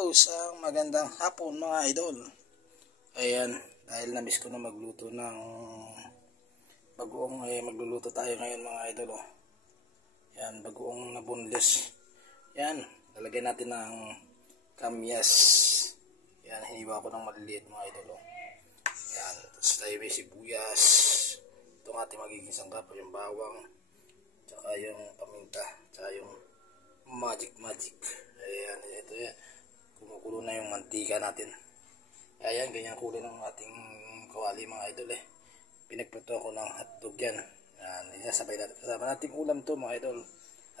Hello, isang magandang hapon mga idol. Ayan, dahil na-miss ko na magluto ng bagoong, magluluto tayo ngayon mga idol. Oh. Ayan, bagoong na boneless. Ayan, lalagyan natin ng kamyas. Ayan, hiniwa ko ng maliliit mga idol. Oh. Ayan, tapos tayo may sibuyas. Ito ang ating magiging sangkap, yung bawang, tsaka yung paminta, tsaka yung magic. Ayan, ito yan. Kumukulo na yung mantika natin. Ayan, ganyan kulay ng ating kawali mga idol eh. Pinagpluto ko ng hotdog yan. Ayan, isasabay natin. Kasama nating ulam to mga idol.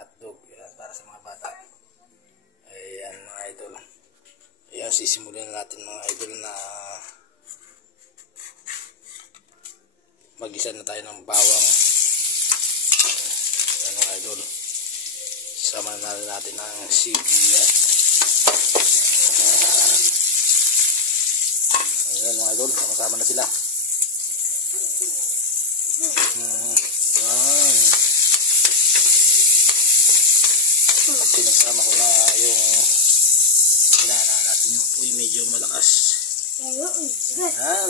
Hotdog, yan, para sa mga bata. Ayan mga idol. Ayan, sisimulan natin mga idol na mag-isa na tayo ng bawang. Ayan mga idol. Sama na natin ang sibuyas. Ayan mga idol, sama na sila. Ayan. Pinagsama ko na yung hinaan natin yung puy medyo malakas. Ayan. Ayan.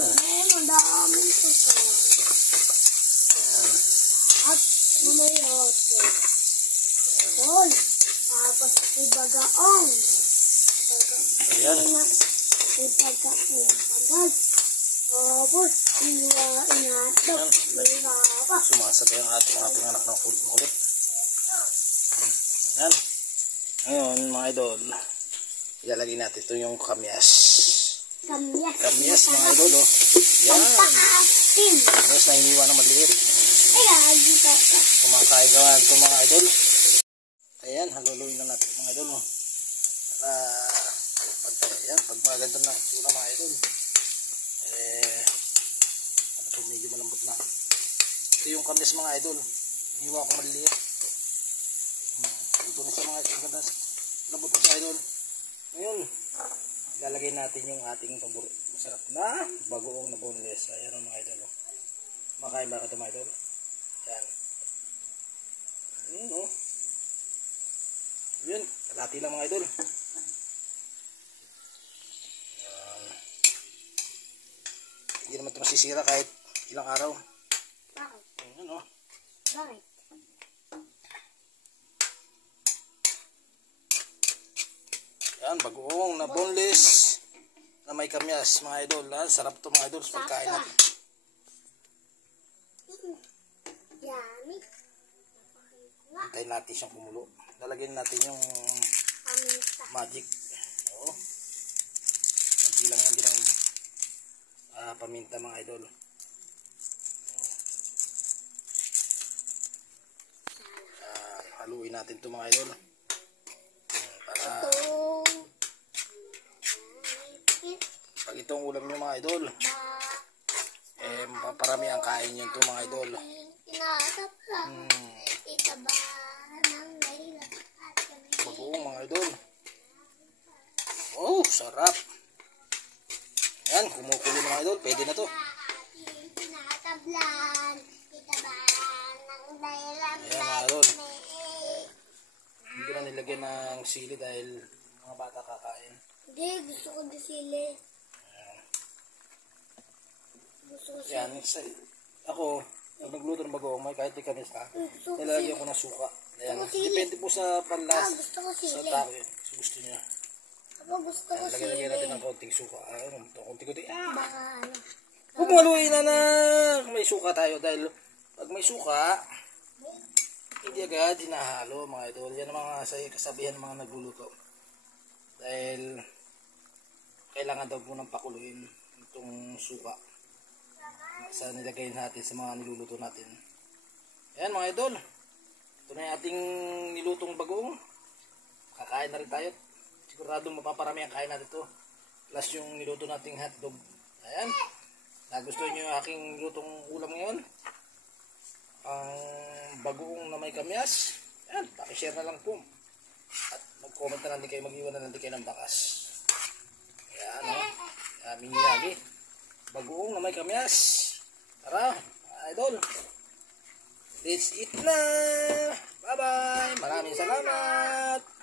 At mamayot. Ayan. Tapos ibagaong. Ayan. Ibagaong. Tapos inatok. Sumasabay ang ating anak ng kulit. Ayan. Ngayon mga idol, ilalagay natin ito yung kamyas. Kamyas mga idol. Oh. Yan. Kamyas na hiniwa ng maliit. Kumakain gawan ito mga idol. Ayan, haluluin na natin mga idol. Oh. Para pag maganda na itsura mga idol. Medyo malambot na. Ito yung kamyas mga idol. Hiniwa ko maliliit. Ito na sa mga idol. Lambot na sa idol. Ngayon, lalagay natin yung ating paborito. Masarap na bagoong na boneless. Ayan ang mga idol. Makain ba ito mga idol? Ayan. Ayan o. Ayan. Kalati lang mga idol. Ayan. Hindi naman ito masisira kahit ilang araw. Bakit? Ayan o. Bakit? Ayan, bagoong na boneless na may kamyas mga idol. Sarap ito mga idol sa pagkain natin. Yummy. Hintayin natin siyang kumulo. Lalagyan natin yung magic. Oo. Kunti lang yan din ang paminta mga idol. Haluin natin ito mga idol. Para pag itong ulam nyo mga idol, maparami ang kain nyo ito mga idol. Bagoong mga idol. Oh, sarap. Ayan, kumukulo mga idol. Pwede na to. Ayan mga idol. Hindi ko na nilagyan ng sili dahil mga bata kakain. Hindi, gusto ko na sili. Yan, ako, pag nagluto ng bagoong, may kahit di kamis ka, nilalagyan ko ng suka. Ayan, depende po sa panlas, gusto ko sili. sa tao, sa gusto niya. Ako gusto ko sili. Lagyan natin ng konting suka. Ayun, konti-konti. Baka ano. Huwag mo haluin na may suka tayo dahil pag may suka, hindi agad hinahalo mga idol. Yan ang mga kasabihan ng mga nagluluto. Dahil kailangan daw po ng pakuluin itong suka sa nilagay natin sa mga niluluto natin. Ayan mga idol. Ito na yung ating nilutong bagoong. Kakain na rin tayo. Siguradong mapaparami ang kain natin ito. Plus yung niluto nating hotdog. Ayan. Nagustuhan nyo yung aking nilutong ulam ngayon. Ang bagoong na may kamyas. Ayan. Pakishare na lang po. At mag-comment na lang din kayo. Mag-iwan na lang din kayo ng bakas. Ayan o. Yummy. Bagoong na may kamyas. Tara, idol. Let's eat na. Bye-bye. Maraming salamat.